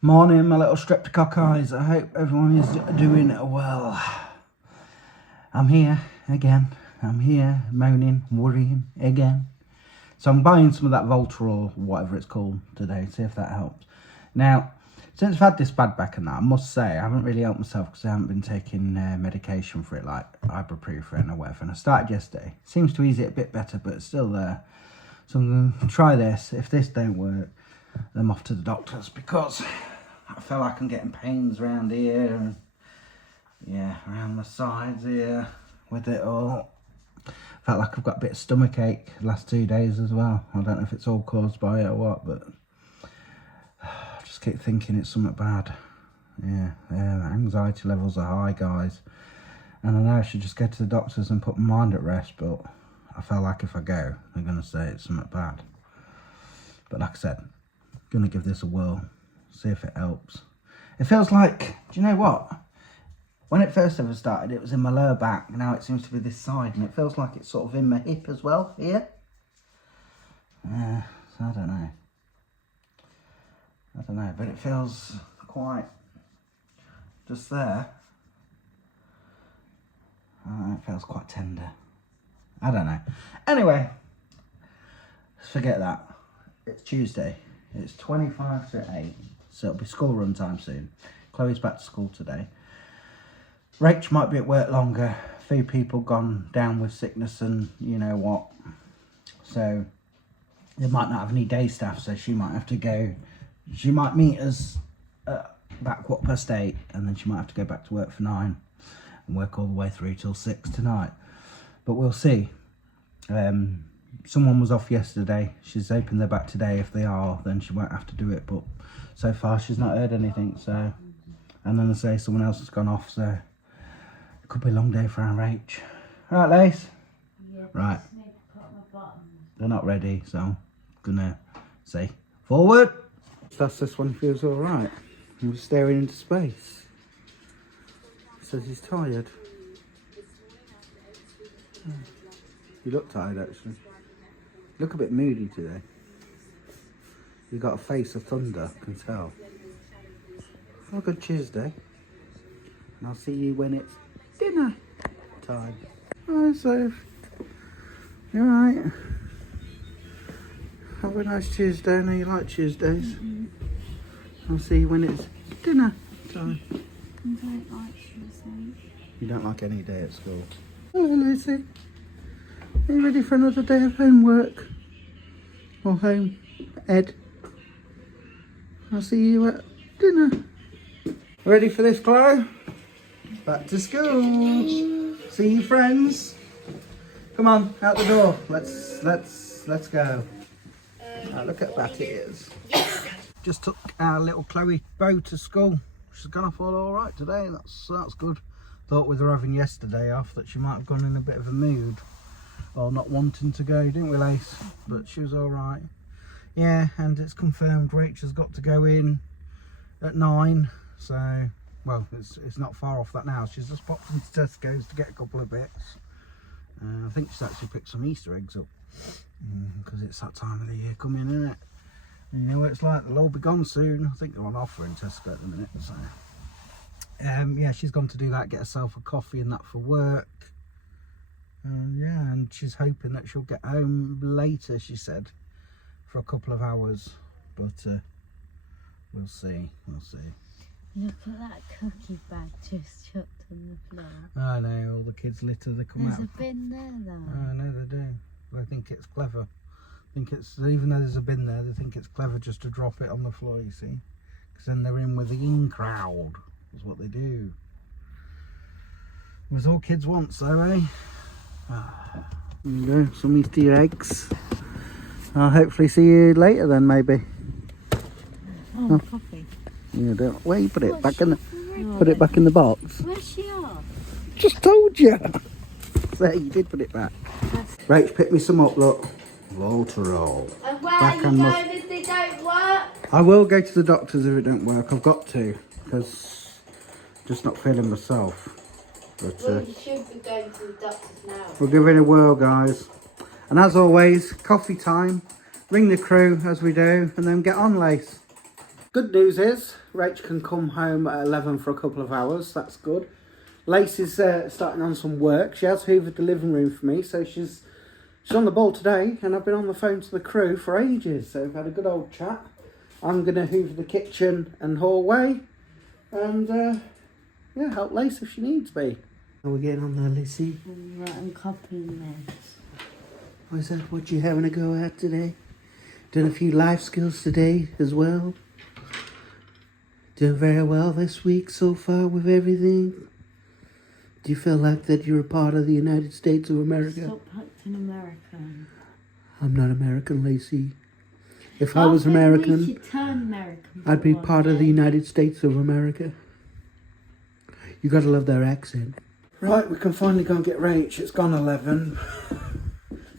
Morning, my little streptococcus. I hope everyone is doing well. I'm here again. I'm here moaning, worrying again. So I'm buying some of that Voltarol, whatever it's called, today. See if that helps. Now, since I've had this bad back and that, I must say I haven't really helped myself because I haven't been taking medication for it, like ibuprofen or whatever. And I started yesterday. Seems to ease it a bit better, but it's still there. So I'm going to try this. If this don't work, then I'm off to the doctors because I feel like I'm getting pains around here and yeah, around the sides here with it all. Felt like I've got a bit of stomach ache the last 2 days as well. I don't know if it's all caused by it or what, but I just keep thinking it's something bad. Yeah, the anxiety levels are high, guys. And I know I should just go to the doctors and put my mind at rest, but I feel like if I go, they're going to say it's something bad. But like I said, I'm going to give this a whirl. See if it helps. It feels like, do you know what? When it first ever started, it was in my lower back. Now it seems to be this side, and it feels like it's sort of in my hip as well, here. So I don't know. But it feels quite just there. It feels quite tender. I don't know. Anyway, forget that. It's Tuesday. It's 25 to 8. So it'll be school run time soon. Chloe's back to school today. Rache might be at work longer. A few people gone down with sickness and you know what. So they might not have any day staff, so she might have to go. She might meet us back 8:15 and then she might have to go back to work for 9 and work all the way through till 6 tonight. But we'll see. Someone was off yesterday. She's hoping they're back today. If they are, then she won't have to do it. But so far, she's not heard anything. So, and then I say someone else has gone off. So it could be a long day for our Rache. Right, Lace? Yeah, right. They're not ready, so I'm gonna say forward. That's this one feels all right. He was staring into space. He says he's tired. You look tired, actually. You look a bit moody today. You got a face of thunder, I can tell. Have a good Tuesday. And I'll see you when it's dinner time. Hi, Soph. You alright? Have a nice Tuesday. I know you like Tuesdays. I'll see you when it's dinner time. I don't like Tuesday. You don't like any day at school? Hello, Lucy. Are you ready for another day of homework? Or home ed? I'll see you at dinner. Ready for this, Chloe? Back to school. See you, friends. Come on, out the door. Let's go. Look at that it is. Just took our little Chloe Beau to school. She's gone off all right today. That's good. Thought with her having yesterday off that she might have gone in a bit of a mood. Or not wanting to go, didn't we, Lace? But she was all right. Yeah, and it's confirmed Rachel's got to go in at 9. So, well, it's not far off that now. She's just popped into Tesco's to get a couple of bits. I think she's actually picked some Easter eggs up. Because it's that time of the year coming, isn't it? And you know what it's like, they'll all be gone soon. I think they're on offer in Tesco at the minute. So, yeah, she's gone to do that, get herself a coffee and that for work. Yeah, and she's hoping that she'll get home later, she said, for a couple of hours. But we'll see. Look at that cookie bag just chucked on the floor. I know, all the kids litter, they come out. There's a bin there though. I know they do. They think it's clever. Even though there's a bin there, they think it's clever just to drop it on the floor, you see. Because then they're in with the in crowd. That's what they do. It was all kids want, so eh? There you go, some Easter eggs. I'll hopefully see you later then, maybe. Oh, coffee. Yeah, don't. Where you put it? Back in the. Put it back in the box. Where's she off? Just told you. There, you did put it back. Rach, pick me some up. Look, Voltarol. And where are you going if they don't work? I will go to the doctors if it don't work. I've got to, because I'm just not feeling myself. But, well, you should be going to the doctors now. We'll give it a whirl, guys. And as always, coffee time. Ring the crew as we do, and then get on, Lace. Good news is, Rach can come home at 11 for a couple of hours. That's good. Lacey's starting on some work. She has hoovered the living room for me, so she's on the ball today, and I've been on the phone to the crew for ages, so we've had a good old chat. I'm going to hoover the kitchen and hallway, and yeah, help Lacey if she needs me. How are we getting on there, Lacey? I'm copying this. What is that? What you having a go at today? Done a few life skills today as well. Doing very well this week so far with everything. Do you feel like that you're a part of the United States of America? Stop acting American. I'm not American, Lacey. If I was American, we should turn American I'd be one part of the day. United States of America. You gotta love their accent. Right, we can finally go and get Rach. It's gone 11.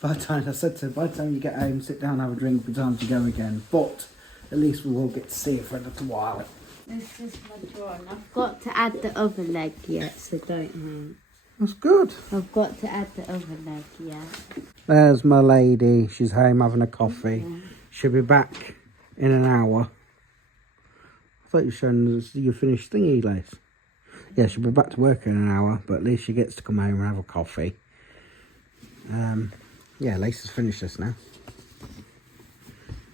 By the time you get home, sit down, have a drink, be time to go again. But at least we will get to see her for a little while. This is my drawing. I've got to add the other leg yet, so don't hang. That's good. I've got to add the other leg yet. There's my lady. She's home having a coffee. Yeah. She'll be back in an hour. I thought you were showing us you finished thingy, Lace. Yeah, she'll be back to work in an hour, but at least she gets to come home and have a coffee. Yeah, Lace has finished this now.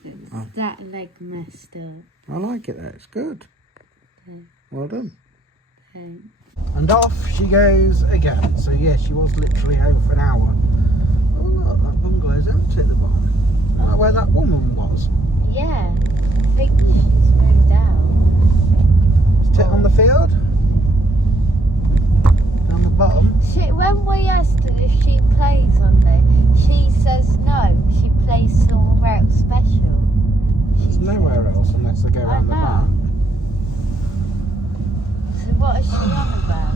It's that leg messed up. I like it though, it's good. Okay. Well done. Thanks. And off she goes again. So yeah, she was literally home for an hour. Oh look, that bungalow's empty at the bottom. Like where that woman was. Yeah, I think she's moved out. Is it on the field? Down the bottom? When we asked her if she plays on there, she says no, she plays somewhere else special. There's nowhere else unless they go around the back. So what is she on about?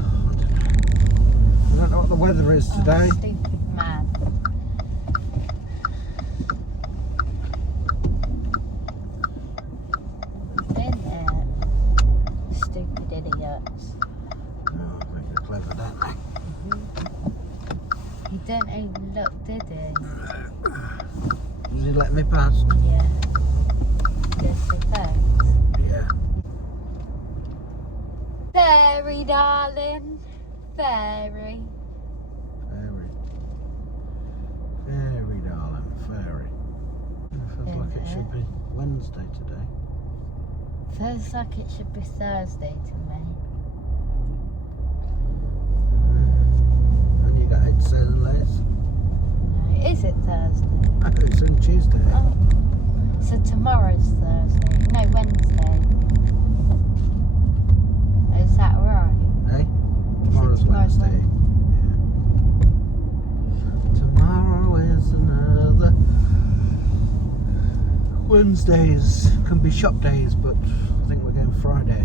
I don't know what the weather is today. Oh, stupid man. In there. Stupid idiots. Oh, they're clever, don't they? He didn't even look, did he? Does he let me pass? Yeah. Just the thanks. Yeah. Fairy, darling. Fairy. Fairy. Fairy, darling. Fairy. It feels like it should be Wednesday today. Feels like it should be Thursday to me. And you got Ed saying Lace? No, is it Thursday? I thought it's on Tuesday. Oh. So tomorrow's Thursday. No, Wednesday. Is that right? Hey? Tomorrow's Wednesday. Yeah. Tomorrow is another. Wednesdays can be shop days, but I think we're going Friday.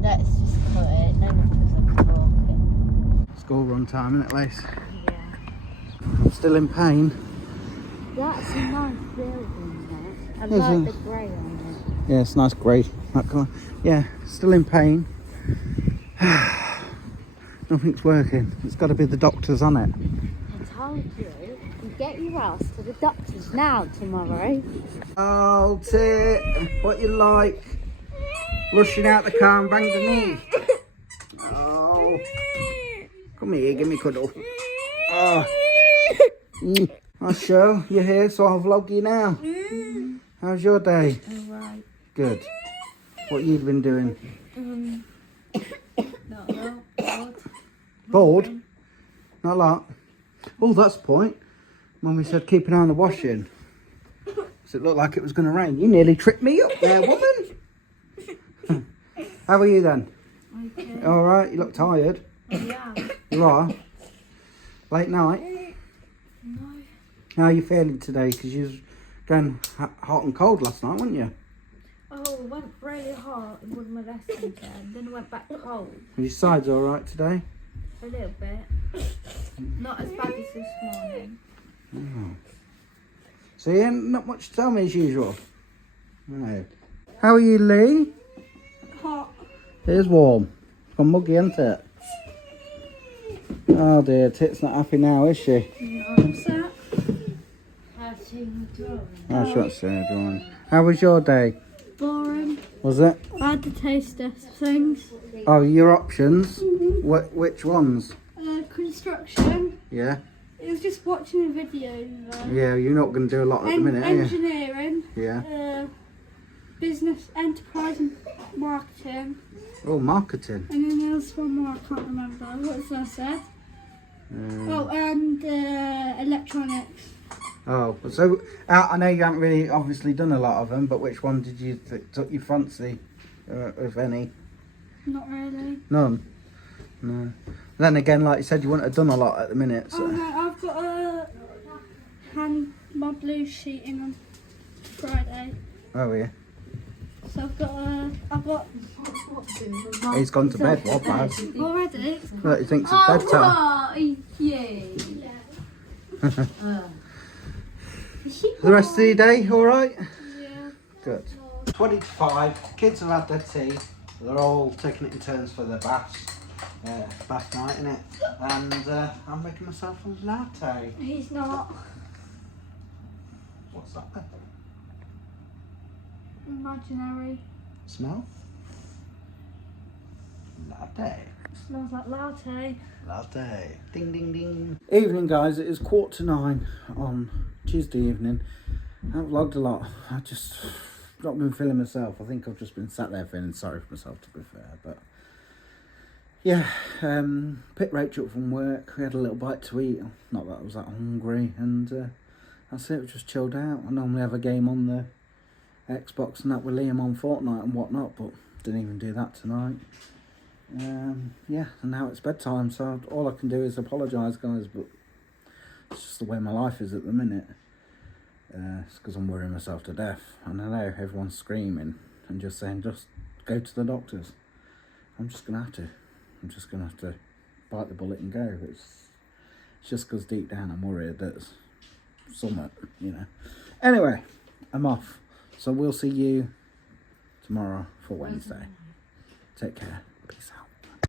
Let's just cut it. No, because I'm talking. School run time, isn't it, Lace? Yeah. I'm still in pain. That's a nice building, that. I Isn't like it? the grey on Yeah, it's nice grey. That colour. Yeah, still in pain. Nothing's working. It's got to be the doctor's on it. it. I told you, you get your ass to the doctor's now tomorrow. Oh, Tit, what you like? Rushing out the car and banged the knee. Oh, come here, give me a cuddle. Oh. I'll show you here, so I'll vlog you now. How's your day? Alright. Good. What you been doing? Not a lot. Bored? Not a lot. Oh, that's the point. Mummy said keep an eye on the washing. Does it look like it was going to rain? You nearly tripped me up there, woman. How are you then? Okay. All right. You look tired. Yeah. You are. Late night. No. How are you feeling today? Because you was going hot and cold last night, weren't you? Oh, it went really hot with my lesson then it went back cold. Are your sides all right today? A little bit. Not as bad as this morning. Oh. So you ain't not much to tell me as usual. No. How are you, Lee? Hot. It is warm. It's gone muggy, hasn't it? Oh dear, Tit's not happy now, is she? No, what's that? How's she drawing? Oh, she wants to see her drawing. How was your day? boring. Was it? I had to taste test things. Oh, your options? Which ones? Construction. Yeah. It was just watching a video. Yeah, you're not going to do a lot at the minute, are you? Engineering. Yeah. Business, enterprise and marketing. Oh, marketing. And then there was one more, I can't remember. What was I said? And electronics. Oh, so I know you haven't really obviously done a lot of them, but which one did you took your fancy, if any? Not really. None? No. Then again, like you said, you wouldn't have done a lot at the minute, so... Oh no, I've got my blue sheet in on Friday. Oh, yeah. So I've got... He's gone to bed, what bad? Already? Look, he thinks it's bedtime. The rest of the day, alright? Yeah. Good. 20 to 5, kids have had their tea. They're all taking it in turns for their baths. Bath night, innit? And I'm making myself a latte. He's not. What's that then? Imaginary. Smell? Latte. Smells like latte. Latte. Ding ding ding. Evening guys, it is 8:45 on Tuesday evening. I haven't vlogged a lot. I just not been feeling myself. I think I've just been sat there feeling sorry for myself, to be fair, but yeah, picked Rache up from work. We had a little bite to eat. Not that I was that hungry, and that's it. We just chilled out. I normally have a game on the Xbox and that with Liam on Fortnite and whatnot, but didn't even do that tonight. Yeah, and now it's bedtime, so all I can do is apologise, guys, but it's just the way my life is at the minute. It's because I'm worrying myself to death, and I know everyone's screaming and just saying, just go to the doctors. I'm just going to have to. I'm just going to have to bite the bullet and go. It's just because deep down I'm worried that it's something, you know. Anyway, I'm off. So we'll see you tomorrow for Wednesday. Take care. Peace out.